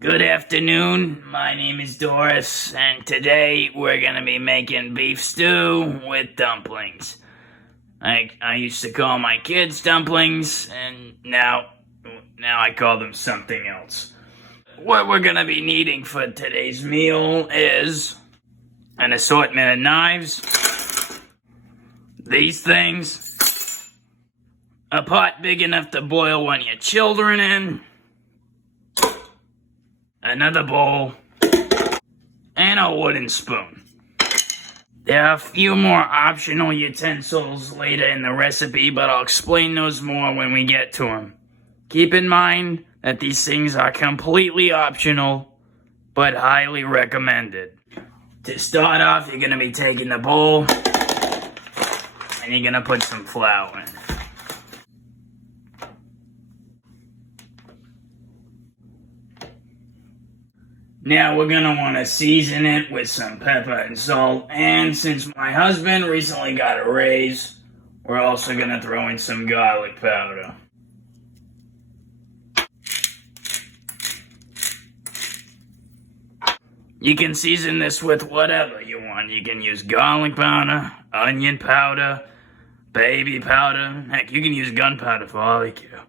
Good afternoon, my name is Doris, and today we're gonna be making beef stew with dumplings. I used to call my kids dumplings, and now I call them something else. What we're gonna be needing for today's meal is an assortment of knives, these things, a pot big enough to boil one of your children in, another bowl, and a wooden spoon. There are a few more optional utensils later in the recipe, but I'll explain those more when we get to them. Keep in mind that these things are completely optional, but highly recommended. To start off, you're going to be taking the bowl, and you're going to put some flour in. Now we're going to want to season it with some pepper and salt, and since my husband recently got a raise, we're also going to throw in some garlic powder. You can season this with whatever you want. You can use garlic powder, onion powder, baby powder, heck, you can use gunpowder for all I care.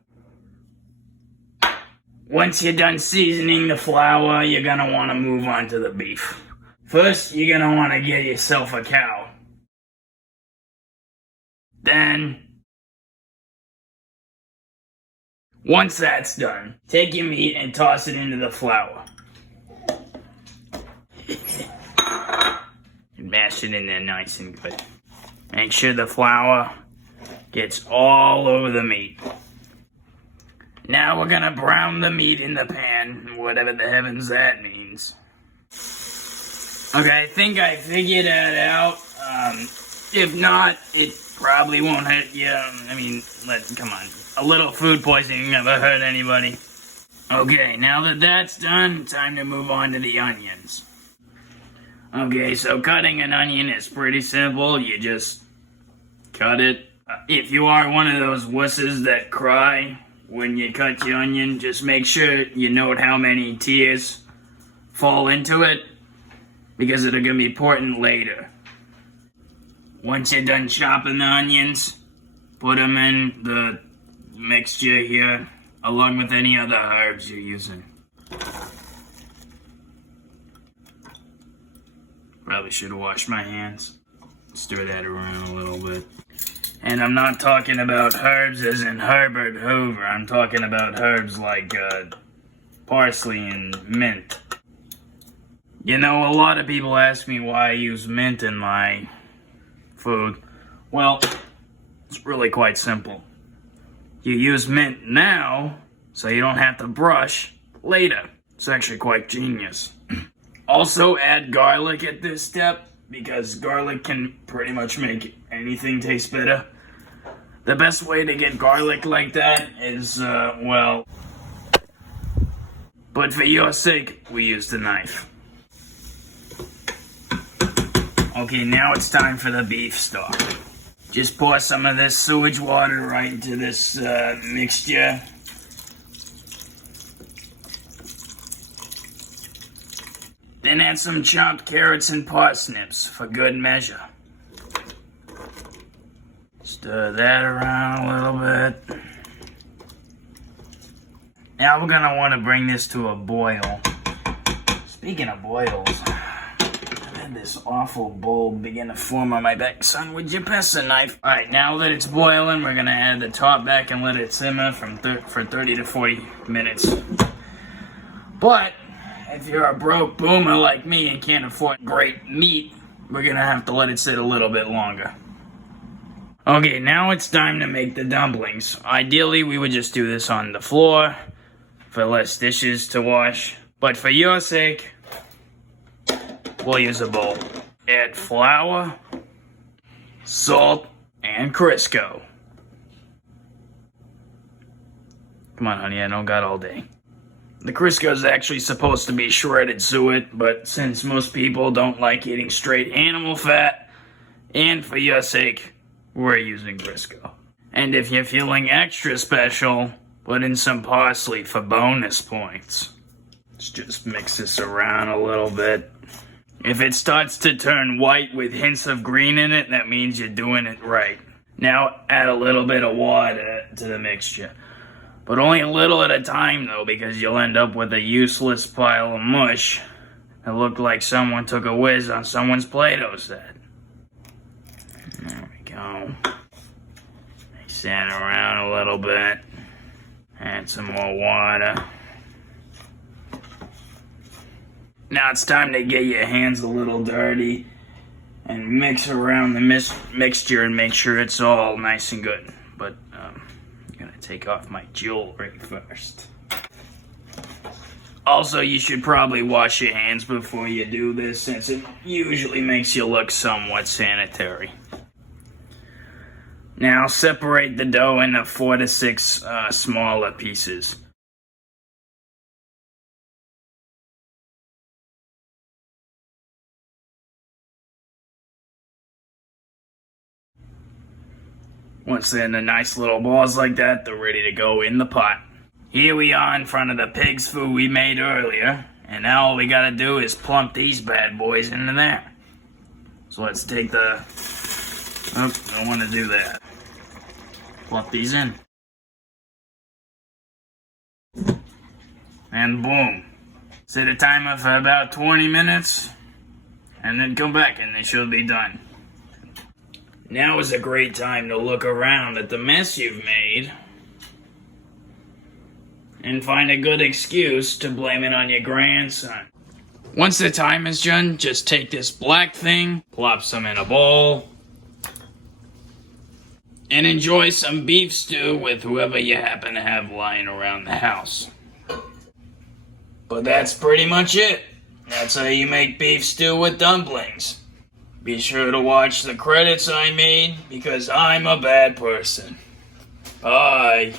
Once you're done seasoning the flour, you're going to want to move on to the beef. First, you're going to want to get yourself a cow. Then, once that's done, take your meat and toss it into the flour. And mash it in there nice and good. Make sure the flour gets all over the meat. Now we're gonna brown the meat in the pan, whatever the heavens that means. Okay, I think I figured that out. If not, it probably won't hurt you. Come on. A little food poisoning never hurt anybody. Okay, now that that's done, time to move on to the onions. Okay, so cutting an onion is pretty simple. You just cut it. If you are one of those wusses that cry when you cut your onion, just make sure you note how many tears fall into it, because it'll be important later. Once you're done chopping the onions, put them in the mixture here, along with any other herbs you're using. Probably should have washed my hands. Stir that around a little bit. And I'm not talking about herbs as in Herbert Hoover. I'm talking about herbs like parsley and mint. You know, a lot of people ask me why I use mint in my food. Well, it's really quite simple. You use mint now, so you don't have to brush later. It's actually quite genius. Also, add garlic at this step, because garlic can pretty much make anything taste better. The best way to get garlic like that is, but for your sake, we use the knife. Okay, now it's time for the beef stock. Just pour some of this sewage water right into this mixture. Then add some chopped carrots and parsnips for good measure. Stir that around a little bit. Now we're gonna want to bring this to a boil. Speaking of boils, I've had this awful bowl begin to form on my back. Son, would you pass the knife? Alright, now that it's boiling, we're gonna add the top back and let it simmer for 30 to 40 minutes. But if you're a broke boomer like me and can't afford great meat, we're gonna have to let it sit a little bit longer. Okay, now it's time to make the dumplings. Ideally, we would just do this on the floor for less dishes to wash. But for your sake, we'll use a bowl. Add flour, salt, and Crisco. Come on, honey, I don't got all day. The Crisco is actually supposed to be shredded suet, but since most people don't like eating straight animal fat, and for your sake, we're using Crisco. And if you're feeling extra special, put in some parsley for bonus points. Let's just mix this around a little bit. If it starts to turn white with hints of green in it, that means you're doing it right. Now add a little bit of water to the mixture. But only a little at a time though, because you'll end up with a useless pile of mush that looked like someone took a whiz on someone's Play-Doh set. There we go. Mix that around a little bit. Add some more water. Now it's time to get your hands a little dirty and mix around the mixture and make sure it's all nice and good. But I'm gonna take off my jewelry first. Also, you should probably wash your hands before you do this, since it usually makes you look somewhat sanitary. Now separate the dough into 4 to 6 smaller pieces. Once they're in the nice little balls like that, they're ready to go in the pot. Here we are in front of the pig's food we made earlier, and now all we gotta do is plump these bad boys into there. So let's take the... Oh, don't want to do that. Plump these in. And boom. Set a timer for about 20 minutes, and then come back and they should be done. Now is a great time to look around at the mess you've made and find a good excuse to blame it on your grandson. Once the time is done, just take this black thing, plop some in a bowl, and enjoy some beef stew with whoever you happen to have lying around the house. But that's pretty much it. That's how you make beef stew with dumplings. Be sure to watch the credits I made, because I'm a bad person. Bye.